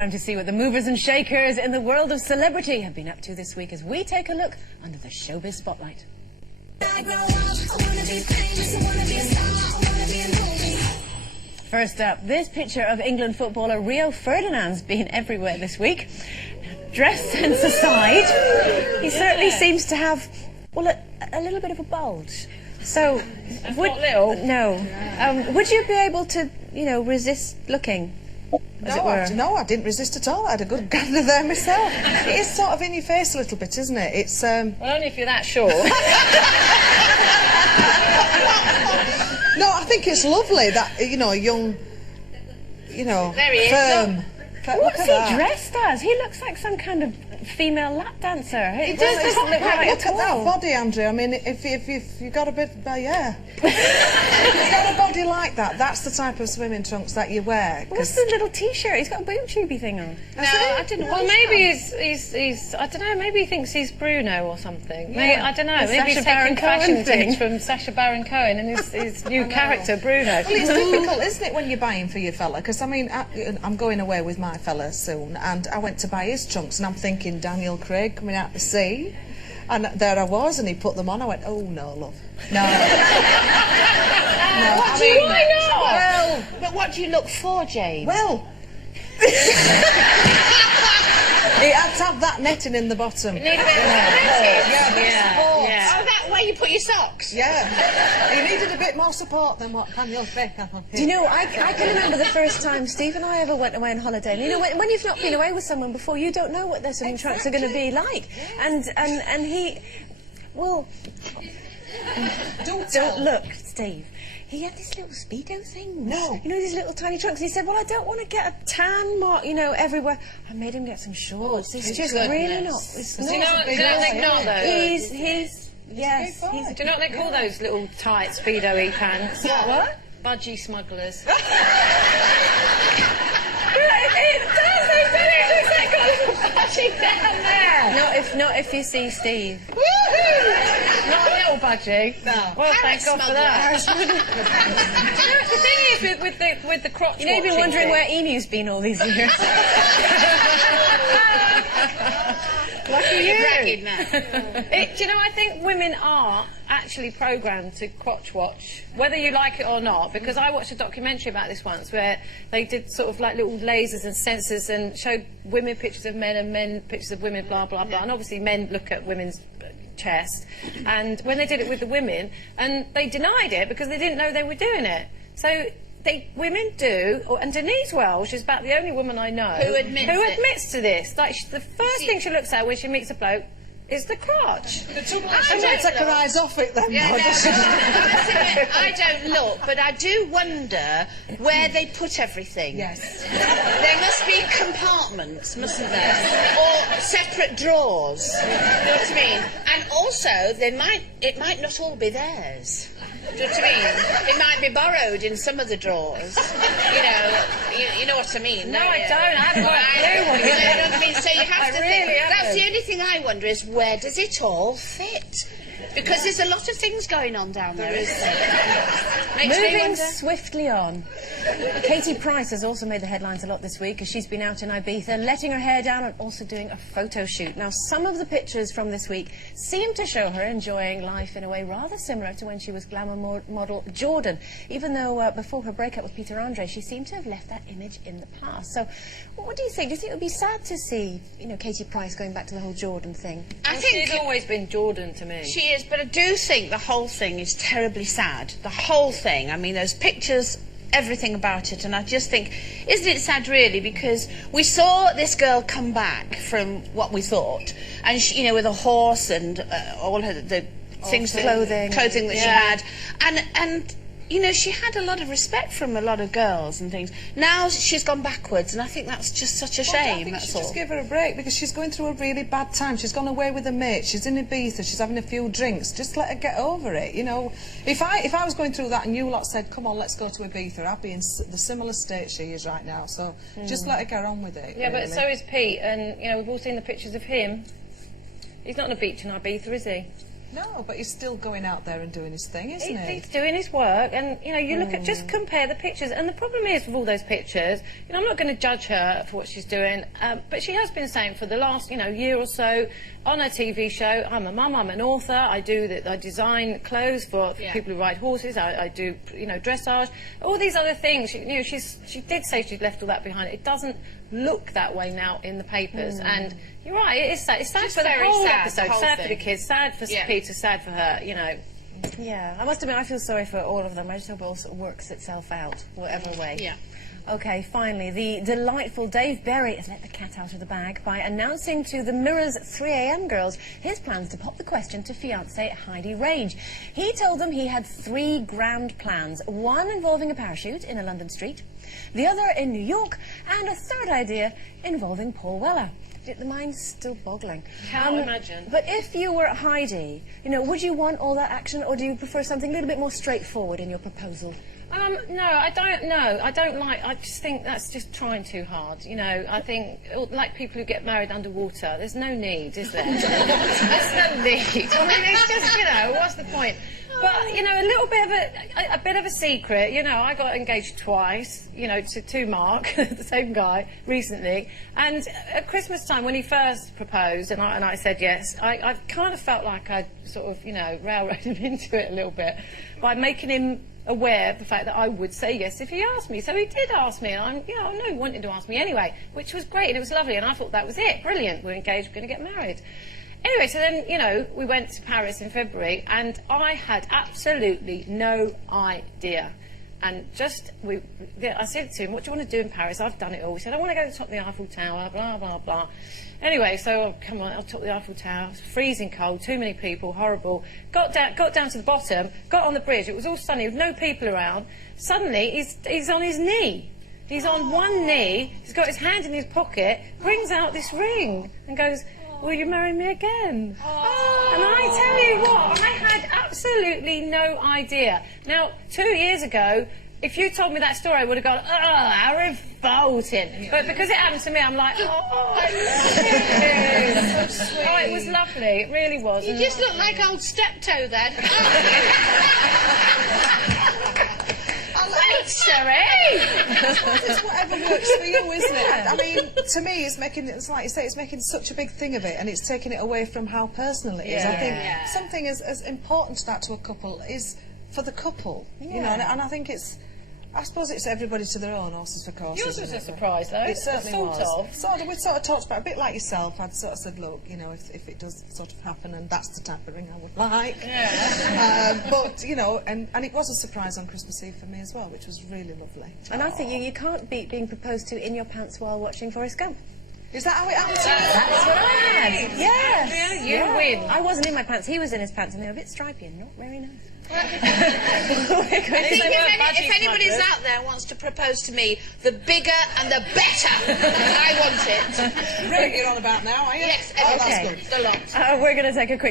Time to see what the movers and shakers in the world of celebrity have been up to this week as we take a look under the showbiz spotlight. First up, this picture of England footballer Rio Ferdinand's been everywhere this week. Dress sense aside, he certainly seems to have, well, a little bit of a bulge. So, not little. No. Would you be able to, you know, resist looking? No, I didn't resist at all. I had a good gander there myself. It is sort of in your face a little bit, isn't it? It's Well, only if you're that short. No, I think it's lovely that, you know, a young, you know, There he is, firm. What's he dressed as? He looks like some kind of female lap dancer. He doesn't look right look at at that all. body, Andrea. I mean, if you've got a bit, yeah. If you've got a body like that, that's the type of swimming trunks that you wear. What's the little T-shirt? He's got a boob tubey thing on. No, I didn't. Well, maybe he's. I don't know. Maybe he thinks he's Bruno or something. Maybe, I don't know. The Maybe he's Sacha Baron taking fashion Cohen thing. tips from Sacha Baron Cohen and his new character Bruno. Well, it's difficult, isn't it, when you're buying for your fella? Because I mean, I'm going away with my fella soon, and I went to buy his trunks, and I'm thinking Daniel Craig coming out to sea, and there I was, and he put them on. I went, oh no, love, no. No, Why not? Well, But what do you look for, Jane? well. It had to have that netting in the bottom. You need a bit of netting. Yeah, bit of support. Oh, that way you put your socks? Yeah. He needed a bit more support than what Daniel Craig had on Do you know, I can remember the first time Steve and I ever went away on holiday. And you know, when you've not been away with someone before, you don't know what their swimming trunks are going to be like. Yes. And he, well, don't look, Steve. He had this little Speedo thing. No. You know, these little tiny trunks. And he said, well, I don't want to get a tan mark, you know, everywhere. I made him get some shorts. It's just really not. It's Do you know what they call those? Yes. Do you know what they call those little tight Speedo-y pants? What? Budgie smugglers. It does. They said it looks like a Budgie down there. Not if you see Steve. Not a little budgie. No. Well, thank Carrot God for that. You know, the thing is with the crotch. You know, you've been wondering where Emu's been all these years. Lucky you. Bragging man. Do you know, I think women are actually programmed to crotch watch, whether you like it or not, because I watched a documentary about this once where they did sort of like little lasers and sensors and showed women pictures of men and men pictures of women, blah, blah, blah. And obviously men look at women's chest. And when they did it with the women, and they denied it because they didn't know they were doing it. So women do, and Denise Welsh is about the only woman I know Who admits to this. Like, the first thing she looks at when she meets a bloke is the crotch. She might take her eyes off it then. Yeah, I don't look, but I do wonder where they put everything. Yes. There must be compartments, mustn't there? Or separate drawers. You know what I mean? And also, it might not all be theirs. Do you know what I mean? It might be borrowed in some of the drawers. You know what I mean? No, I don't. I haven't got a clue what You know what I mean? So you have to think. really That's haven't. the only thing I wonder is where does it all fit? Because there's a lot of things going on down there, isn't there? Makes me Moving wonder. swiftly on. Katie Price has also made the headlines a lot this week as she's been out in Ibiza, letting her hair down and also doing a photo shoot. Now, some of the pictures from this week seem to show her enjoying life in a way rather similar to when she was glamour model Jordan, even though before her breakup with Peter Andre, she seemed to have left that image in the past. So, what do you think? Do you think it would be sad to see, you know, Katie Price going back to the whole Jordan thing? I think She's always been Jordan to me. she is, but I do think the whole thing is terribly sad. The whole thing. I mean, those pictures, everything about it, and I just think, isn't it sad really, because we saw this girl come back from what we thought, and she, you know, with a horse and all the things, clothing that she had, and you know, she had a lot of respect from a lot of girls and things. Now she's gone backwards, and I think that's just such a shame. I think That's you all. just give her a break because she's going through a really bad time. She's gone away with her mate. She's in Ibiza. She's having a few drinks. Just let her get over it. You know, if I was going through that and you lot said, "Come on, let's go to Ibiza," I'd be in the similar state she is right now. So just let her get on with it. Yeah, really. but so is Pete, and you know, we've all seen the pictures of him. He's not on a beach in Ibiza, is he? No, but he's still going out there and doing his thing, isn't he? He's doing his work, and you know, you look at, just compare the pictures, and the problem is with all those pictures, you know, I'm not going to judge her for what she's doing, but she has been saying for the last, you know, year or so on her TV show, I'm a mum, I'm an author, I design clothes for people who ride horses, I do, you know, dressage, all these other things. You know, she did say she'd left all that behind. It doesn't look that way now in the papers, and you're right, it is sad. It's sad for the whole episode, sad for the kids, sad for Peter, sad for her, you know. Yeah, I must admit, I feel sorry for all of them. I just hope it all sort of works itself out, whatever way. Yeah. Okay, finally, the delightful Dave Berry has let the cat out of the bag by announcing to the Mirror's 3 AM girls his plans to pop the question to fiancée Heidi Rage. He told them he had 3 grand plans, one involving a parachute in a London street, the other in New York, and a third idea involving Paul Weller. The mind's still boggling. Can't imagine. But if you were Heidi, you know, would you want all that action, or do you prefer something a little bit more straightforward in your proposal? No, I don't know. I don't like, I just think that's just trying too hard, you know. I think, like people who get married underwater, there's no need, is there? There's no need. I mean, it's just, you know, what's the point? But, you know, a little bit of a bit of a secret, you know, I got engaged twice, you know, to Mark, the same guy, recently. And at Christmas time, when he first proposed, and I said yes, I kind of felt like I'd sort of, you know, railroaded him into it a little bit by making him aware of the fact that I would say yes if he asked me. So he did ask me, and I know he wanted to ask me anyway, which was great, and it was lovely, and I thought that was it, brilliant, we're engaged, we're going to get married. Anyway, so then, you know, we went to Paris in February, and I had absolutely no idea. And just, I said to him, what do you want to do in Paris? I've done it all. He said, I want to go to the top of the Eiffel Tower, blah, blah, blah. Anyway, so, come on, I'll top of the Eiffel Tower, freezing cold, too many people, horrible. Got down to the bottom, got on the bridge, it was all sunny, with no people around. Suddenly, he's on his knee. He's on one knee, he's got his hand in his pocket, brings out this ring, and goes, will you marry me again? Oh. And I tell you what, I had absolutely no idea. Now, 2 years ago, if you told me that story, I would have gone, oh, how revolting. But because it happened to me, I'm like, oh, I love it. So sweet. Oh, it was lovely. It really was. You just look like old Steptoe then. Thanks, Sherrie. It's whatever works for you, isn't it? I mean, to me, it's like you say, it's making such a big thing of it, and it's taking it away from how personal it is. I think something as important to that to a couple is for the couple, you know, and I think it's, I suppose it's everybody to their own, horses for courses. Yours was a surprise, though. It certainly was. Sort of. We sort of talked about, a bit like yourself, I'd sort of said, look, you know, if it does sort of happen, and that's the type of ring I would like. Yeah. But, you know, and it was a surprise on Christmas Eve for me as well, which was really lovely. And I think you can't beat being proposed to in your pants while watching Forrest Gump. Is that how it happened to you? That's what I had. Yes. You win. I wasn't in my pants, he was in his pants, and they were a bit stripy and not very nice. I think if anybody's out there wants to propose to me, the bigger and the better. I want it. Ring you're on about now, are you? Yes, that's good. The lot. We're going to take a quick